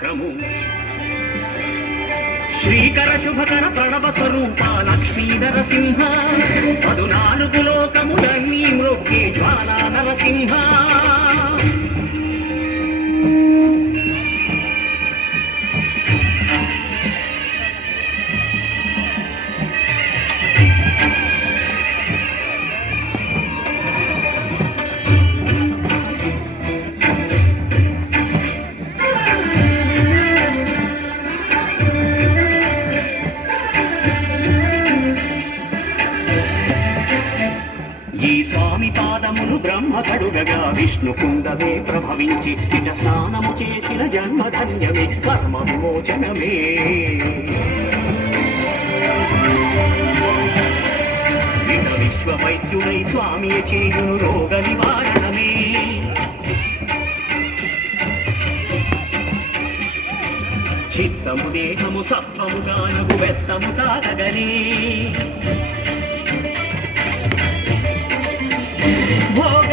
చక్రము శ్రీకర శుభకర ప్రణవ స్వరూప లక్ష్మీ నరసింహ 14 లోకములన్నీ మ్రొక్కే జ్వాలా నరసింహ ఈ స్వామి పాదములు బ్రహ్మ కడుగగా విష్ణు కుండమే ప్రభవించి ఇట స్నానము చేసిన జన్మధన్యమే కర్మ విమోచనమే ఇట విశ్వవైద్యుడై స్వామి చేయును రోగ నివారణమే చిత్తము దేహము సత్వము గానము వెత్తము కాదగనే భోగ